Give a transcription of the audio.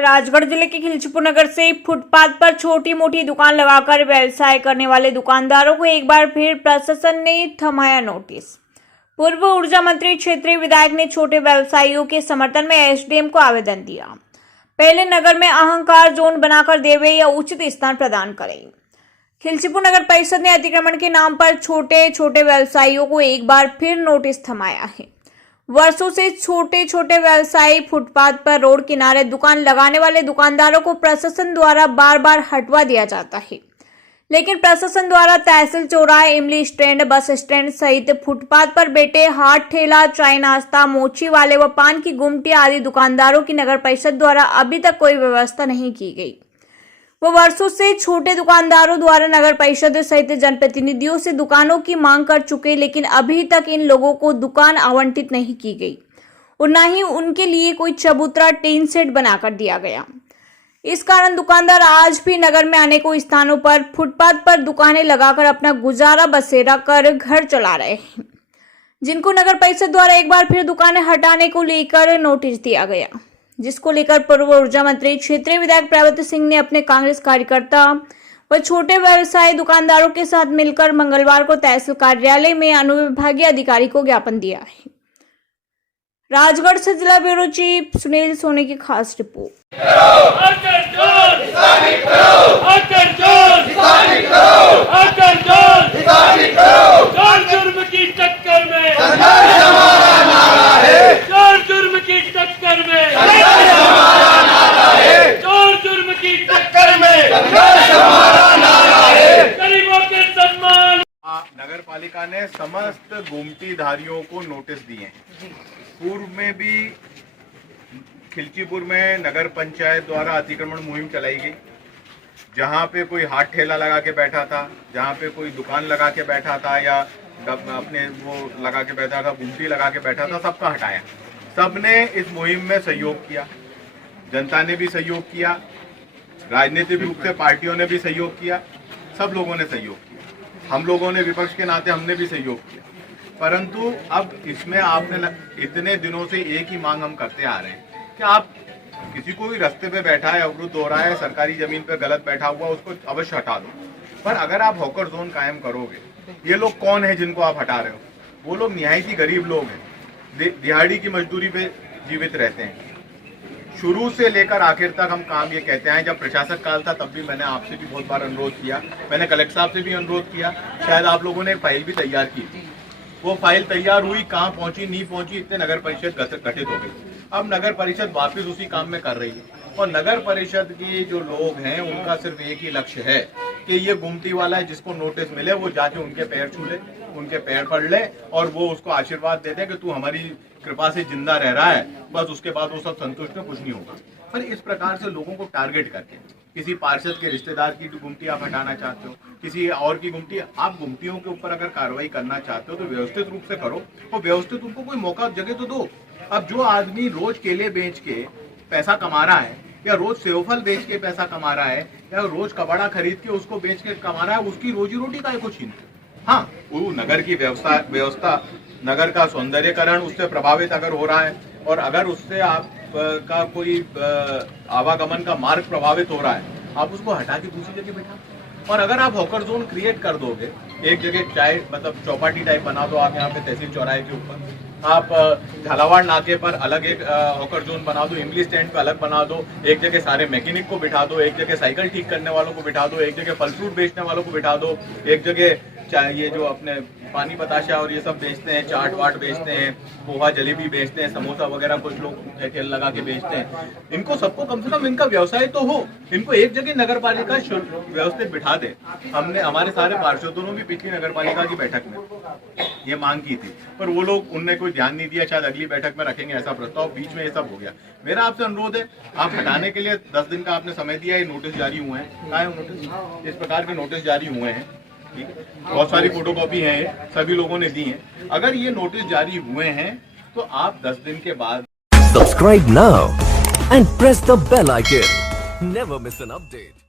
राजगढ़ जिले के खिलचीपुर नगर से फुटपाथ पर छोटी मोटी दुकान लगाकर व्यवसाय करने वाले दुकानदारों को एक बार फिर प्रशासन ने थमाया नोटिस। पूर्व ऊर्जा मंत्री क्षेत्रीय विधायक ने छोटे व्यवसायियों के समर्थन में एसडीएम को आवेदन दिया। पहले नगर में अहंकार जोन बनाकर देवे या उचित स्थान प्रदान करें। खिलचीपुर नगर परिषद ने अतिक्रमण के नाम पर छोटे छोटे व्यवसायियों को एक बार फिर नोटिस थमाया है। वर्षों से छोटे छोटे व्यवसायी फुटपाथ पर रोड किनारे दुकान लगाने वाले दुकानदारों को प्रशासन द्वारा बार बार हटवा दिया जाता है, लेकिन प्रशासन द्वारा तहसील चौराहे, इमली स्टैंड, बस स्टैंड सहित फुटपाथ पर बैठे हाट ठेला, चाय नाश्ता, मोची वाले व पान की गुमटी आदि दुकानदारों की नगर परिषद द्वारा अभी तक कोई व्यवस्था नहीं की गई। वो वर्षों से छोटे दुकानदारों द्वारा नगर परिषद सहित जनप्रतिनिधियों से दुकानों की मांग कर चुके, लेकिन अभी तक इन लोगों को दुकान आवंटित नहीं की गई और न ही उनके लिए कोई चबूतरा टीन सेट बनाकर दिया गया। इस कारण दुकानदार आज भी नगर में अनेकों स्थानों पर फुटपाथ पर दुकानें लगाकर अपना गुजारा बसेरा कर घर चला रहे हैं, जिनको नगर परिषद द्वारा एक बार फिर दुकानें हटाने को लेकर नोटिस दिया गया, जिसको लेकर पूर्व ऊर्जा मंत्री क्षेत्रीय विधायक प्रवत सिंह ने अपने कांग्रेस कार्यकर्ता व छोटे व्यवसायी दुकानदारों के साथ मिलकर मंगलवार को तहसील कार्यालय में अनुविभागीय अधिकारी को ज्ञापन दिया है। राजगढ़ से जिला ब्यूरो चीफ सुनील सोनी की खास रिपोर्ट। नगर पालिका ने समस्त गुमटीधारियों को नोटिस दिए हैं। पूर्व में भी खिलचीपुर में नगर पंचायत द्वारा अतिक्रमण मुहिम चलाई गई, जहां पे कोई हाथ ठेला लगा के बैठा था, जहां पे कोई दुकान लगा के बैठा था या अपने वो लगा के बैठा था, गुमटी लगा के बैठा था, सबका हटाया। सबने इस मुहिम में सहयोग किया, जनता ने भी सहयोग किया, राजनीतिक रूप से पार्टियों ने भी सहयोग किया, सब लोगों ने सहयोग किया। हम लोगों ने विपक्ष के नाते हमने भी सहयोग किया, परंतु अब इसमें आपने इतने दिनों से एक ही मांग हम करते आ रहे हैं कि आप किसी को भी रास्ते पे बैठा है, अवरुद्ध हो रहा है, सरकारी जमीन पे गलत बैठा हुआ, उसको अवश्य हटा दो। पर अगर आप हॉकर जोन कायम करोगे, ये लोग कौन है जिनको आप हटा रहे हो? वो लोग निहायत ही गरीब लोग हैं, दिहाड़ी की मजदूरी पे जीवित रहते हैं। शुरू से लेकर आखिर तक हम काम ये कहते हैं। जब प्रशासक काल था तब भी मैंने आपसे भी बहुत बार अनुरोध किया, मैंने कलेक्टर साहब से भी अनुरोध किया, शायद आप लोगों ने एक फाइल भी तैयार की थी। वो फाइल तैयार हुई, कहाँ पहुंची नहीं पहुंची, इतने नगर परिषद गठित हो गई। अब नगर परिषद वापस उसी काम में कर रही है और नगर परिषद के जो लोग हैं उनका सिर्फ एक ही लक्ष्य है कि ये गुमटी वाला है जिसको नोटिस मिले वो जाके उनके पैर छू ले, उनके पैर पड़ ले और वो उसको आशीर्वाद दे दे कि तू हमारी कृपा से जिंदा रह रहा है, बस उसके बाद वो सब संतुष्ट है, कुछ नहीं होगा। पर इस प्रकार से लोगों को टारगेट करके किसी पार्षद के रिश्तेदार की गुमटी आप हटाना चाहते हो, किसी और की गुमटी, आप गुमटियों के ऊपर अगर कार्रवाई करना चाहते हो तो व्यवस्थित रूप से करो और व्यवस्थित उनको कोई मौका जगह तो दो। अब जो आदमी रोज केले बेच के पैसा कमा रहा है या रोज सेवफल बेच के पैसा कमा रहा है या रोज कबाड़ा खरीद के उसको बेच के कमा रहा है, उसकी रोजी रोटी का कुछ ही नहीं। हाँ, वो नगर की व्यवस्था, नगर का सौंदर्यकरण उससे प्रभावित अगर हो रहा है और अगर उससे आप का कोई आवागमन का मार्ग प्रभावित हो रहा है, आप उसको हटा के दूसरी जगह बैठा। और अगर आप हॉकर जोन क्रिएट कर दोगे, एक जगह चाय मतलब चौपाटी टाइप बना दो आप यहाँ पे तहसील चौराहे के ऊपर, आप झालावाड़ नाके पर अलग एक हॉकर जोन बना दो, इमली स्टैंड पे अलग बना दो, एक जगह सारे मैकेनिक को बिठा दो, एक जगह साइकिल ठीक करने वालों को बिठा दो, एक जगह फल फ्रूट बेचने वालों को बिठा दो, एक जगह ये जो अपने पानी बताशा और ये सब बेचते हैं, चाट वाट बेचते हैं, पोहा जलेबी बेचते हैं, समोसा वगैरह कुछ लोग ठेल लगा के बेचते हैं, इनको सबको कम से कम इनका व्यवसाय तो हो, इनको एक जगह नगर पालिका व्यवस्थित बिठा दे। हमने हमारे सारे पार्षदों ने भी पिछली नगर पालिका की बैठक में ये मांग की थी, पर वो लोग उनने कोई ध्यान नहीं दिया, शायद अगली बैठक में रखेंगे ऐसा प्रस्ताव, बीच में ये सब हो गया। मेरा आपसे अनुरोध है, आप हटाने के लिए 10 दिन का आपने समय दिया, ये नोटिस जारी हुए हैं, क्या है नोटिस, इस प्रकार के नोटिस जारी हुए हैं, ठीक है, बहुत सारी फोटोकॉपी है, सभी लोगों ने दी है। अगर ये नोटिस जारी हुए हैं तो आप 10 दिन के बाद subscribe now and press the bell icon, never miss an update.